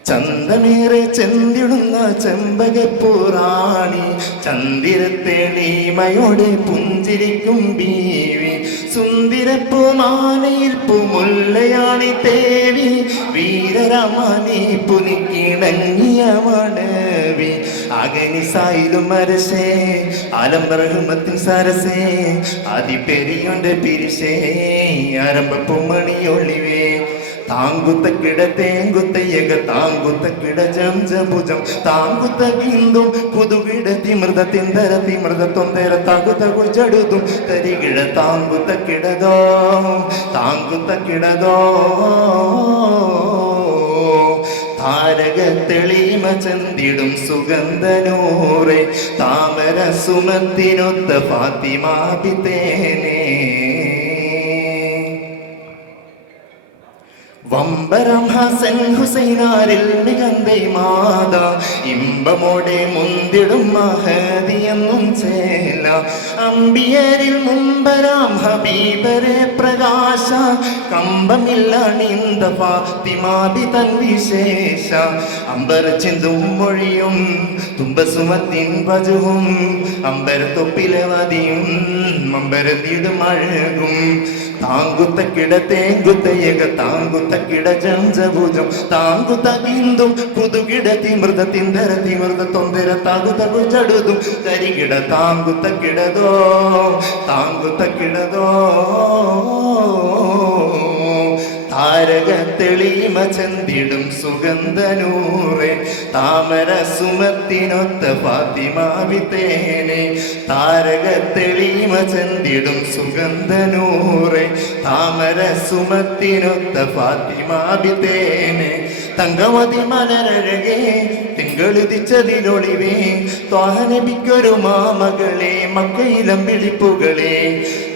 ചന്തമേറെ ചെന്തിടുന്ന ചെമ്പകപ്പുറാണി ചന്ദിരത്തെളിമയോടെ പുഞ്ചിരിക്കും ബീവി സുന്ദിരപ്പുമാലയിൽ പൂമുല്ലയാണി തേവി വീരരമാനി പുനിക്കിണങ്ങിയ മണവി അഗനിസായിലും അരസേ ആലംബറഹുമത്തിൻ സരസേ ആദിപെരിയൊണ്ട് പിരിശേ ആരംഭപ്പുമണിയൊളിവേ താങ്കുത്ത കിട തേങ്കുത്തയക താങ്കുത്ത കിട ജംജഭുജം താങ്കുത്ത ബിന്ദും കുതുകിട തിമൃത തൊന്തര താങ്കുത്ത കുജടുതും തരികിട താങ്കുത്ത കിടതോ താരക തെളിമ ചന്തിടും സുഗന്ധനൂറെ താമര സുമത്തിനൊത്ത ഫാത്തിമാബിതേനെ വമ്പരം ഹസൻ ഹുസൈനാരിൽ മികന്തൈ മാത ഇമ്പമോടെ മുന്തിടും മഹദിയെന്നും ചേല അമ്പിയരിൽ മുമ്പരാം ഹബീബരെ പ്രകാശ കമ്പമില്ല നീന്ത ഫാത്തിമാബി തൻ വിശേഷ അമ്പര ചിന്തും മൊഴിയും തുമ്പസുമത്തിൻ വജുവും അമ്പര തൊപ്പിലവതിയും അമ്പരത്തിടും അഴകും താങ്കുത്ത കിട തേങ്കുത്തയക താങ്കുത്ത കിട ജംജഭുജം താങ്കുത്ത ബിന്ദും കുതുകിട തിമൃത തൊന്തര താകുത കുജടുതും തരികിട താങ്കുത്ത കിടതോ താരക തെളിമ ചന്തിടും സുഗന്ധനൂറെ താമര സുമത്തിനൊത്ത ഫാത്തിമാബിതേനെ താരക തെളിമ ചന്തിടും സുഗന്ധനൂറെ താമര സുമത്തിനൊത്ത ഫാത്തിമാബിതേനെ തങ്കമതി മലരഴകേ തിങ്കളുദിച്ചതിലൊളിവേ ത്വാഹനബിക്കൊരു മാമകളെ മക്കയിലം വിളിപ്പുകളെ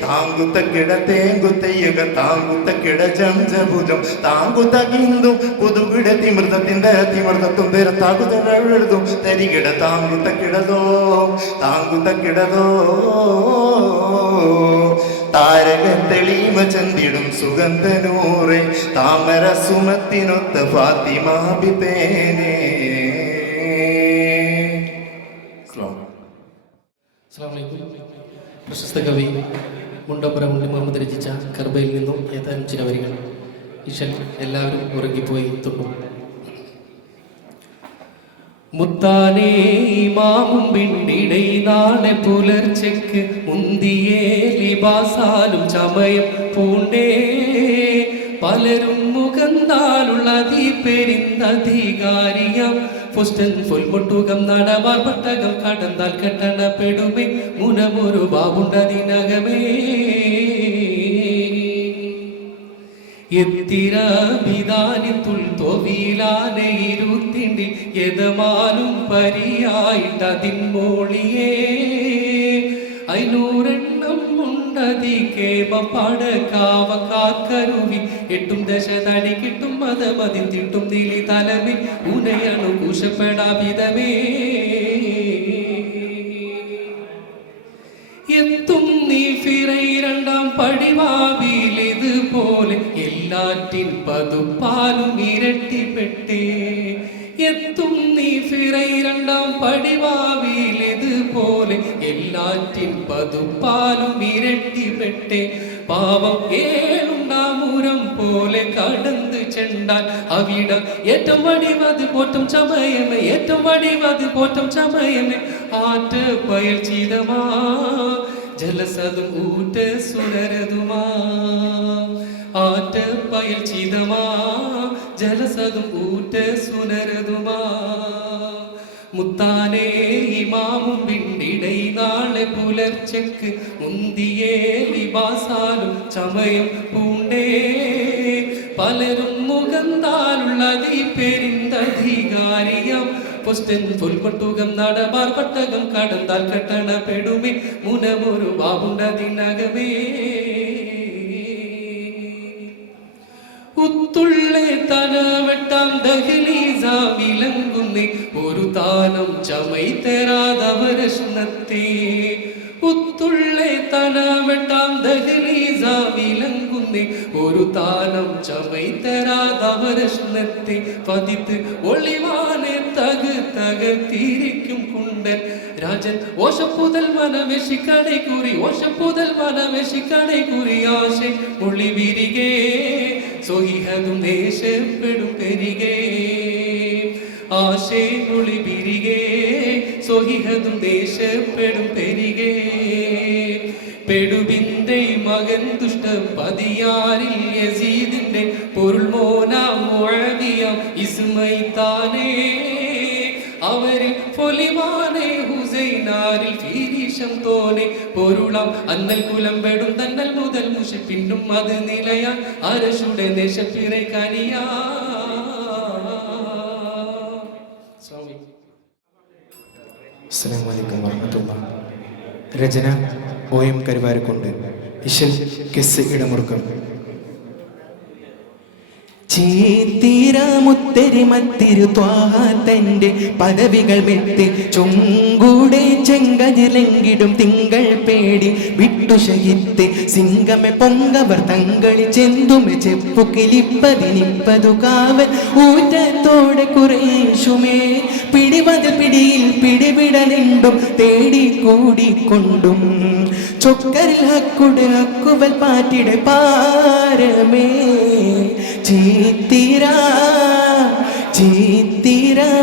താങ്കുത്തക്കിട തേങ്കുത്തയ്യക താങ്കുത്തക്കിട ജംജഭുജം താങ്കുത്തകിന്തും പുതുകിട തിമൃതത്തിന്റെ തിമൃതത്തും തിരത്താകുതെഴുതും തരികിട താങ്കുത്തക്കിടതോ താങ്കുത്തക്കിടതോ താരകത്തെളിമ ചന്തിടും സുഗന്ധനൂറെ താമര സുമത്തിനൊത്ത ഫാത്തിമാബിതേനെ. പ്രശസ്ത കവി മുണ്ടപ്പുറ ഉണ്ണി മുഹമ്മദ് രചിച്ച കർബയിൽ നിന്നും ഏതാനും ചില വരികൾ. ഇഷൽ എല്ലാവരും ഉറങ്ങിപ്പോയി തുമ്പും. മുത്താനേ മാമും പിണ്ടിടൈ നാളെ പുലർച്ചയ്ക്ക് മുന്തിയേ ലിബാസാലും ചമയം പൂണ്ടേ പലരും മുഖന്താലുള്ള പെരിന്തധികാരിയം ഫുസ്റ്റൻ ഫുൽമുട്ടുകം നടവാർ പട്ടകം കടന്താൽ കെട്ടണപ്പെടുമേ മുനമൊരു ബാബുണ്ടതിനകമേ എത്തിര വിധാനിത്തുൾ തൊവിലാനെ ഇരുത്തിണ്ടിൽ യതമാനും പരിയായിട്ടതിൻമോളിയേ അയിനൂരെണ്ണം ഉണ്ടതി കേമ പടക്കാവ കാക്കരുവി എട്ടും ദശ തടി കിട്ടും മതമതിത്തിട്ടും നിലി തലമേ ഉനയണു കുശപ്പെടാവിധമേ എത്തും നീ ഫിറൈ രണ്ടാം പടിവാവിലിതുപോലെ എല്ലാറ്റിൻ പതുപ്പാലും ഇരട്ടിപ്പെട്ടേ എത്തും നീ ഫിറൈ രണ്ടാം പടിവാവിലിതുപോലെ എല്ലാറ്റിൻ പതുപ്പാലും ഇരട്ടിപ്പെട്ടേ പാവം ഏഴുണ്ടാമൂരം പോലെ കടന്ന് ചെണ്ടാൽ അവിടെ ഏറ്റവും വടിവത് പോറ്റം ചമയമേ ഏറ്റവും വടിവത് പോറ്റം ചമയമേ ആറ്റ പയൽ ചീതമാ ജലസതും ഊറ്റ സുനരതുമാ ആറ്റ പയൽ ചീതമാ ജലസതും ഊറ്റ സുനരതുമാ മുത്താനേ ഇമാമും പിണ്ടിടൈ നാളെ പുലർച്ചയ്ക്ക് മുന്തിയേ ലിബാസാലും ചമയം പൂണ്ടേ പലരും മുഖന്താലുള്ളതി പെരിന്തധികാരിയം പൊസ്റ്റൻ പുൽപട്ടുകം നടവാർ പട്ടകം കടന്താൽ കെട്ടണപ്പെടുമേ മുനമൊരു ബാബുണ്ടതിനകമേ ഉത്തുള്ളേ തനവെട്ടാം ദഹ്ലീസ വിലങ്ങുന്നേ ഒരു താനം ചമൈത്തരാതവരശ്നത്തേ ഉത്തുള്ളേ തനവെട്ടാം ദഹ്ലീസ വിലങ്ങുന്നേ ഒരു താനം ചമൈത്തരാതവരശ്നത്തേ പതിത്ത് ഒളിവാനെ തകർത്തിരിക്കും കുണ്ടൻ രാജൻ ഓശപ്പുതൽ മനമെഷിക്കടை കുറി ഓശപ്പുതൽ മനമെഷിക്കടை കുറി ആശെ ഒളി വിരികേ സൊഹിഹതും ദേശപ്പെടും പെരികേ ആശേ ഒളി വിരികേ സൊഹിഹതും ദേശപ്പെടും പെരികേ പെടുവിന്റെ മകൻ ദുഷ്ട പതിയാരിൽ യസീദിന്റെ പൊരുൾ മോനാം മുഅവിയാം ഇസ്മൈത്താനേ അവരിൽ പൊലിമാനെ ഹുസൈനാരിൽ ഫീരീഷം തോനെ പൊരുളാം അന്നൽ കുലമ്പെടും തന്നൽ മുതൽ മുഷിപ്പിന്നും അത് നിലയാൻ അരശുടെ ദേശപ്പിറൈ കനിയാ. അസ്സലാമു അലൈക്കും വറഹ്മത്തുള്ളാഹി. രചന OM കരുവാരക്കുണ്ട്. ഇശൽ കെസ് ഇടമുറുക്കം. ചീത്തിരമുത്തരിമത്തിരു ത്വാഹത്തന്റെ പദവികൾ മെത്തി ചൊങ്കൂടെ ചെങ്കതിലെങ്കിടും തിങ്കൾ പേടി വിട്ടു ശഹിത്ത് സിംഗമെ പൊങ്കവർ തങ്ങളി ചെന്തുമെ ചെപ്പു കിളിപ്പതിനിപ്പതു കാവൽ ഊറ്റത്തോടെ കുറേശുമേ പിടിവത് പിടിയിൽ പിടിവിടലുണ്ടും തേടി കൂടിക്കൊണ്ടും ചൊക്കരിൽ ഹക്കുടെ ഹക്കുവൽ പാറ്റിടെ പാരമേ ചീത്തിര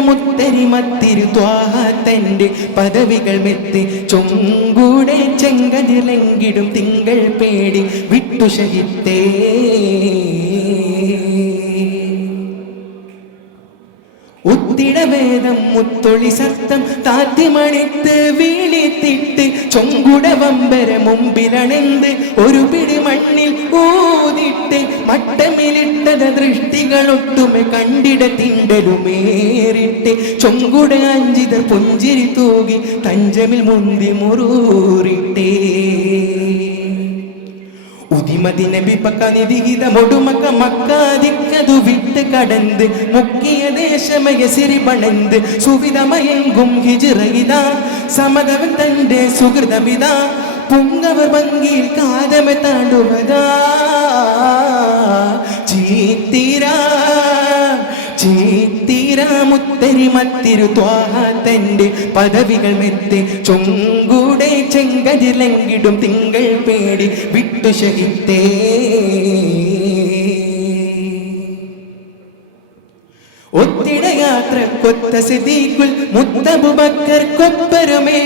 മുത്തരിമത്തിരു ത്വാഹത്തന്റെ പദവികൾ മെത്തി ചൊങ്കൂടെ ചെങ്കതിലെങ്കിടും തിങ്കൾ പേടി വിട്ടു ശഹിത്തേ ഉത്ത മുത്തിടവേദം മുത്തൊളി സത്തം താത്തിമണിത്ത് വീളിത്തിട്ട് ചൊങ്കുട വമ്പര മുമ്പിലണെന്ത് ഒരു പിടി മണ്ണിൽ ഊതിട്ട് മട്ടമിലിട്ടത ദൃഷ്ടികളൊട്ടുമെ കണ്ടിട തിണ്ടലുമേറിട്ട് ചൊങ്കുട അഞ്ചിതർ പുഞ്ചിരി തൂകി തഞ്ചമിൽ മുന്തി മുറൂറിട്ടേ ഉദിമതി നബി പക്ക നിധിഹിത മൊടുമക്ക മക്കാതിക്കതു വിട്ട് കടந்து മുക്കിയ ദേശമയ സിരിപണന്ത് സുവിധമയങ്കും ഹിജിറയിത സമതവൻ തന്റെ സുഹൃതമിത പുങ്കവർ ഭംഗിയിൽ കാതമെ താണ്ടുവതാ ചീത്തീരാമുത്തരി മത്തിരു ത്വാഹ തന്റെ പദവികൾ മെത്തി ചൊങ്കൂടെ ചെങ്കതിലങ്കിടും തിങ്കൾ പേടി വിട്ടു ശഹിത്തേ ഒത്തിടയാത്ര കൊത്ത സിദ്ദീഖുൽ മുത്തബുബക്കർ കൊപ്പരുമേ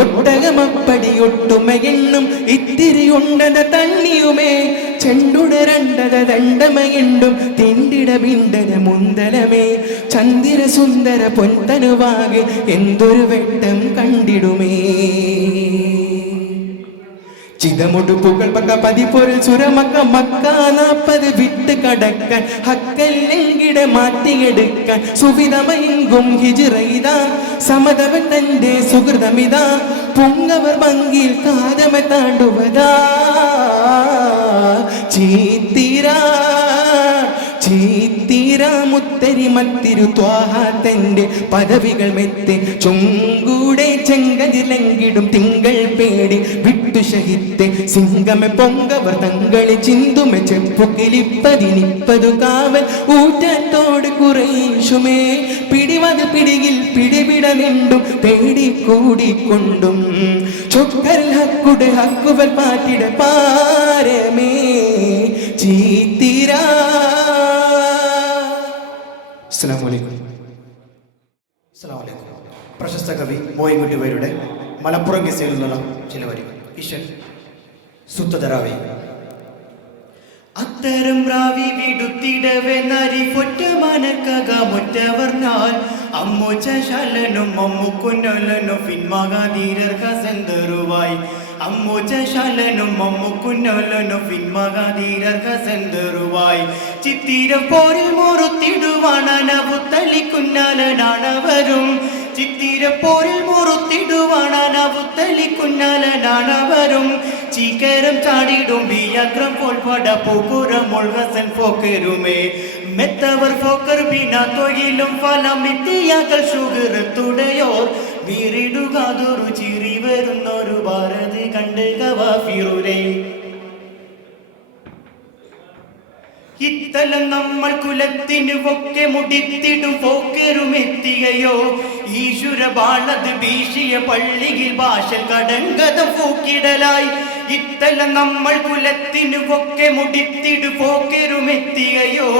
ഒട്ടകമപ്പടി ഒട്ടുമയെണ്ണും ഇത്തിരി ഉണ്ടത തണ്ണിയുമേ ചെണ്ടുടരണ്ടത ദണ്ഡമയെണ്ടും തിണ്ടിട ബിണ്ടന മുന്തലമേ ചന്ദിര സുന്ദര പൊൻതനുവാകെ എന്തൊരു വെട്ടം കണ്ടിടുമേ ചിതമുടുപ്പുകൾ പക്ക പതിപ്പൊരുൾ സുരമക്ക മക്ക 40 വിട്ട് കടക്കാൻ ഹക്കല്ലെങ്കിട മാറ്റിയെടുക്കാൻ സുവിധമയെങ്കും ഹിജിറയിത സമതവൻ തന്റെ സുഹൃതമിത പൊങ്ങവർ ഭംഗിയിൽ കാതമ താണ്ടുവതാ ചീത്തീരാമുത്തരി മത്തിരു ത്വാഹ തന്റെ പദവികൾ മെത്തി ചൊങ്കൂടെ ചെങ്കതിലങ്കിടും തിങ്കൾ പേടി വിട്ടു ശഹിത്തെ സിംഗമെ പൊങ്കവർ തങ്ങളെ ചിന്തുമെ ചെപ്പുക്കിലിപ്പതിനിപ്പതു കാവൽ ഊറ്റത്തോട് കുറേശുമേ പിടിവത് പിടിയിൽ പിടിപിട നിണ്ടും പേടി കൂടിക്കൊണ്ടും ചൊക്കൽ ഹക്കുടെ ഹക്കുവൽ പാറ്റിട പാരമേ ചീത്തീരാ. അസ്സലാമു അലൈക്കും. പ്രശസ്ത കവി മോയിൻകുട്ടി വൈദ്യരുടെ മലപ്പുറം കിസ്സയിൽ നിന്നുള്ള ചില വരികൾ. ഈശ്വൻ സുത്തതരാവേ. അത്തരം റാവി വിടുത്തിടവെ നരിഫൊറ്റ മനക്കകമുറ്റവർന്നാൽ അമ്മുച്ച ശലനും മമ്മുക്കുന്നലനും ഫിന്മകാതീരർ ഹസന്തറുവായി അമ്മുച്ച ശലനും മമ്മുക്കുന്നലനും ഫിന്മകാതീരർ ഹസന്തറുവായി ചിത്തിരം പോരിൽ മുറുത്തിടുവാണനവുത്തലിക്കുന്നാലനാണവരും ചിത്തിരപ്പോരിൽ മുറുത്തിടുവാണനവുത്തലിക്കുന്നാലനാണവരും ചീക്കരം ചാടിടും ബിയക്രം പോൽപട പൂക്കുരം മുൾഹസൻ ഫോക്കരുമേ മെത്തവർ ഫോക്കർ ബിന തൊഴിലും ഫലം മിത്തിയാക്കൾ ഷുഗറത്തുടയോർ വീറിടുകാതൊരു ചിരി വരുന്നൊരു ഭാരതി കണ്ട് ഗവാഫിറുരേ. ഇത്തലം നമ്മൾ കുലത്തിന് ഒക്കെ മുടിത്തിടും പോക്കരുമെത്തികയോ ഈശ്വര ബാളത് ഭീഷിയ പള്ളിയിൽ ഭാഷൽ കടങ്കഥ പൂക്കിടലായി ഇത്തലം നമ്മൾ കുലത്തിന് ഒക്കെ മുടിത്തിടു പോക്കരുമെത്തികയോ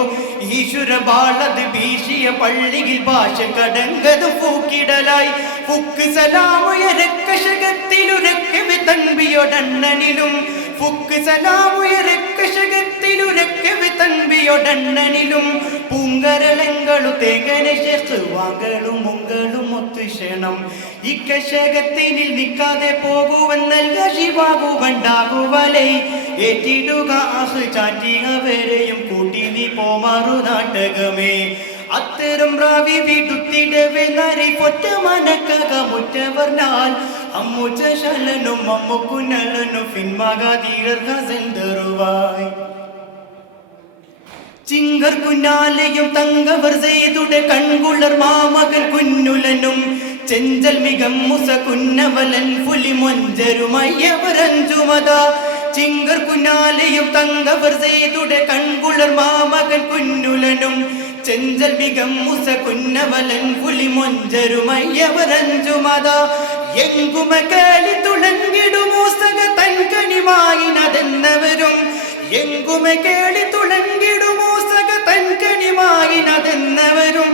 ഈശ്വര ബാളത് ഭീഷിയ പള്ളിയിൽ ഭാഷൽ കടങ്കഥ പൂക്കിടലായി ഫുക്ക് സലാമുയരക്കശകത്തിലുരക്കവെ തൻപിയൊടണ്ണനിലും ഫുക്ക് സലാമുയരക്കശകത്തിലുരക്കവെ തൻപിയൊടണ്ണനിലും പൂങ്കരളങ്ങളു തേകനെ ശേഖുവാകളും മുങ്ങളും ഒത്തുഷണം ഇക്കശകത്തിനിൽ നിൽക്കാതെ പോകുവൻ നൽക ശിവാകുവണ്ടാകുവലൈ ഏറ്റിടുക ആഹ് ചാറ്റിയവരെയും കൂട്ടി നീ പോമാറു നാട്ടകമേ. അത്തരം റാവി വിടുത്തിടവെ നരി പൊറ്റ മനക്കകമുറ്റവർന്നാൽ അമ്മുച്ച ശലനും മമ്മുക്കുന്നലനും ഫിന്മകാതീരർ ഹസന്തറുവായി ചിങ്കർ കുഞ്ഞാലയും തങ്കവർ ചെയ്തുടെ കൺകുളർ മാമകൻ കുന്നുലനും ചെഞ്ചൽ മികം മുസ കുന്നവലൻ പുലി മൊഞ്ചരുമയ്യവരഞ്ചുമത ചിങ്കർ കുഞ്ഞാലയും തങ്കവർ ചെയ്തുടെ കൺകുളർ മാമകൻ കുന്നുലനും ചെഞ്ചൽ മികം മുസ കുന്നവലൻ പുലി മൊഞ്ചരുമയ്യവരഞ്ചുമത എങ്കുമ കേളി തുളങ്ങിടുമൂസക തൻകനിമായിനതെന്നവരും എങ്കുമ കേളി തുളങ്ങിടുമൂസക തൻകനിമായിനതെന്നവരും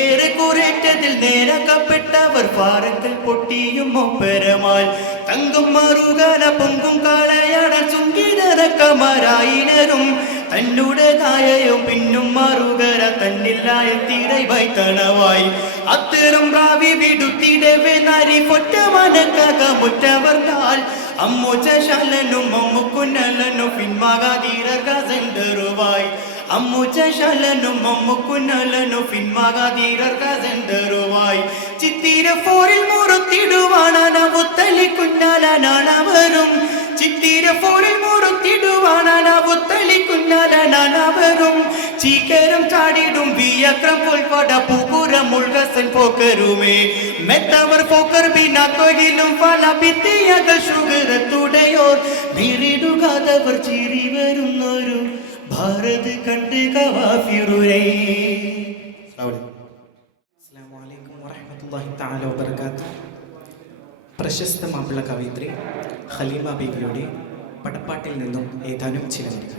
ഏറെ കുറേറ്റതിൽ നേരാക്കപ്പെട്ടവർ പാറക്കൽ പൊട്ടിയും ഒപ്പരമാൽ തങ്കും മറുകല പൊങ്കും കാളയാടാൻ സുങ്കിതരക്കമാരായിനരും തന്നുടേതായും പിന്നും മറുകര തന്നില്ലായ തീരെ വൈത്തണവായി അത്തരം റാവി വിടുത്തിടവേ നരി പൊറ്റമനക്കക മുറ്റവർക്കാൽ അമ്മുചശാലനും അമ്മുക്കുന്നലനും പിന്മാകാതീരർക്കസെന്തറുവായി അമ്മുചശാലനും അമ്മുക്കുന്നലനും പിന്മാകാതീരർക്കസെന്തറുവായി ചിത്തിര ഫോറിൽ മുറുത്തിടുവാനാണവൊത്തലി കുഞ്ഞാലാണവരും ചിത്തിര ഫോറിൽ മുറുത്തിടുവാനാണവൊത്തലി കുഞ്ഞാലാണവരും ചീക്കരം ചാടിടും വിയക്രം പോൽപട പൂപുരം മുൾകസൻ പോക്കരുമേ മെത്തവർ പോക്കർ ബിനാ തൊഴിലും ഫല ഭിത്തിയകൾ ശുഗരത്തുടയോർ നേരിടുകാതവർ ചിരി വരുന്നൊരു ഭാരത് കണ്ട് കവാഫിറുരേ. അസ്സലാമു അലൈക്കും വറഹ്മത്തുള്ളാഹി തആല വബറകാതുഹു. പ്രശസ്ത മാപ്പിള കവയിത്രി ഖലീമ ബീവിയുടെ പടപ്പാട്ടിൽ നിന്നും ഏതാനും ചില വരികൾ.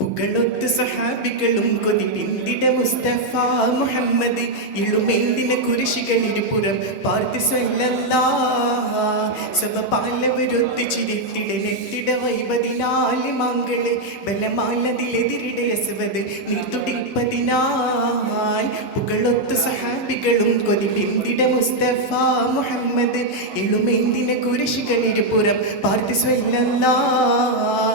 പുകളൊത്ത് സഹാബികളും കൊതി പിന്തിട മുസ്തഫ മുഹമ്മദ് ഇളുമേന്തിന കുരിശികളിരുപുറം പാർത്തി സ്വല്ലല്ലാഹ് ചിരിത്തിട നെത്തിട വൈബതിനാല് മംഗള് ബലമാലതിലെതിരിട അസ്വദ് നീർത്തുടിപ്പതിനാൽ പുകളൊത്ത് സഹാബികളും കൊതി പിന്തിട മുസ്തഫ മുഹമ്മദ് ഇളുമേന്തിന കുരിശികളിരുപുറം പാർത്തി സ്വല്ലല്ലാഹ്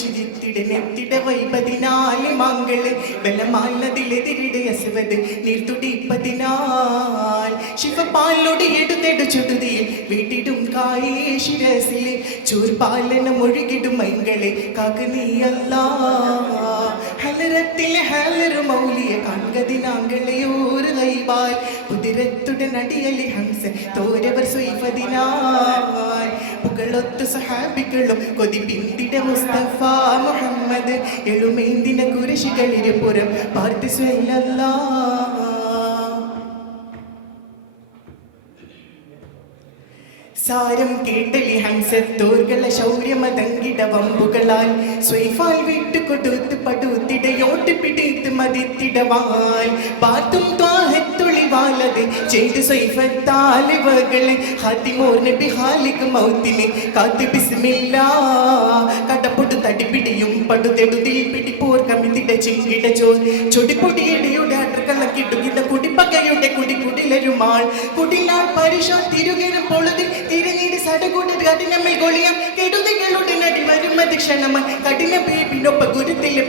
ചിരിത്തിട നെത്തിട വൈബതിനാല് മംഗള് ബലമാലതിലെതിരിട അസ്വദ് നീർത്തുടിപ്പതിനാൽ ശിവപാലോട് എടുത്തെടു ചുടുതിയിൽ വീട്ടിടും കായേ ശിരസിലെ ചൂർപാലനം ഒഴുകിടും മൈങ്ങളെ കാക്ക് നീയല്ലാ ഹലരത്തിലെ ഹലരു മൗലിയ കാൺകതിനാങ്കളെയോര് കൈവാൽ കുതിരത്തുടൻ അടിയലി ഹംസ തോരവർ സ്വൈഫതിനാൽ പുകളൊത്ത് സഹാബികളും കൊതി പിന്തിട മുസ്തഫ മുഹമ്മദ് എളുമേന്തിന കുരിശികളിരുപുറം പാർത്തി സ്വല്ലല്ലാഹ്. സാരം കേട്ടലി ഹംസത്തോർകള ശൗര്യമതങ്കിട വമ്പുകളാൽ സ്വൈഫാൽ വിട്ടുകൊടുത്ത് പടുത്തിടയോട്ട് പിടിത്ത് മതിത്തിടവാൽ പാത്തും ത്വാഹത്തൊളിവാലത് ചെയ്ത് സ്വൈഫത്താലിവകളെ ഹാത്തിമോർ നബി ഹാലിക് മൗത്തിനെ കാത്ത് ബിസ്മില്ലാ കടപ്പൊടു തടിപ്പിടിയും പടുതെടുതിൽ പിടിപ്പോർ കമിത്തിട ചിങ്കിട ചോർ ചൊടിപ്പൊടിയടിയുടെ അടർക്കള്ളം കിട്ടുകിട കുടിപ്പകയുടെ കുടികുടിലരുമാൾ കുടിലാൽ പരിശോ തിരുകരം പൊളുതി തിരഞ്ഞിട്ട് സടകൂട്ടത് കഠിനമ്മൽ കൊളിയാം കെടുതികളുടെ നടി വരുമതി ക്ഷണമായി കഠിന പേപ്പിനൊപ്പ ഗുരുത്തിലെ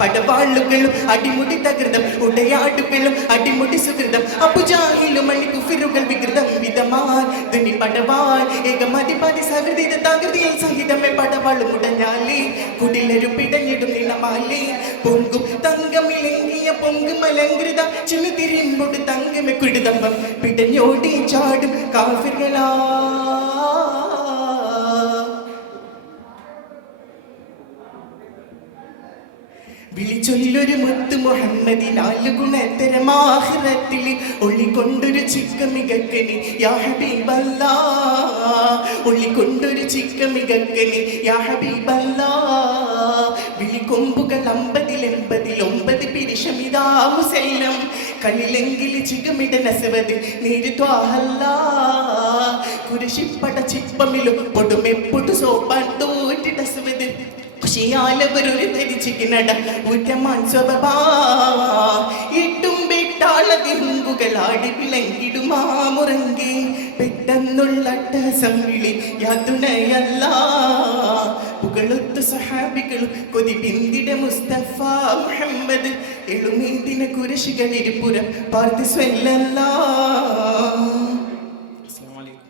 പടവാളുകളും അടിമുടി തകൃതം ഉടയാടുകളും അടിമുടി സുഹൃതം അപ്പുജാഹിലും മണിക്കുഫിറുകൾ വികൃതം വിധമാൽ തുണി പടവാൾ ഏകമതിപതി സഹൃതിത തകൃതിയിൽ സഹിതമേ പടവാളും ഉടഞ്ഞാലേ കുടിലരു പിടഞ്ഞിടും നിണമാലേ പൊങ്കും തങ്കമിലെങ്കിയ പൊങ്കും അലങ്കൃത ചെമി തിരിമ്പൊട് തങ്കമെ കുടിതമ്പം പിടഞ്ഞോടി ചാടും കാഫിറുകളാ വിളിച്ചൊല്ലൊരു മുത്ത് മുഹമ്മദിനാല് ഗുണത്തരമാഹിറത്തില് ഒളികൊണ്ടൊരു ചിക്ക മികക്കനി യാ ഹബീബല്ലാ ഒളികൊണ്ടൊരു ചിക്ക മികക്കനി യാ ഹബീബല്ലാ വിളിക്കൊമ്പുകൾ 50-80 പിരിശമിതാ മുസല്ലം കളിലെങ്കില് ചികമിട നസവത് നീരുത്വാഹല്ലാ കുരിശിപ്പട ചിപ്പമിലും പൊടുമെപ്പൊടു സോപ്പാൻ തോറ്റിടസവത് ാലവരൊരു ധരിച്ചിരിക്കണട ഊറ്റമാൻ സ്വഭാ ഇട്ടും പെട്ടാളതിങ്കുകളാടി വിളങ്ങിടുമാമുറങ്ങി പെട്ടെന്നുള്ള സംവിളി യാതുണയല്ല പുകളൊത്ത് സഹാബികളും കൊതി പിന്തിട മുസ്തഫ മുഹമ്മദ് എളുമേന്തിന കുരിശികളിരുപുറം പാർത്തി സ്വല്ലല്ലാഹ്. അസ്സലാമു അലൈക്കും.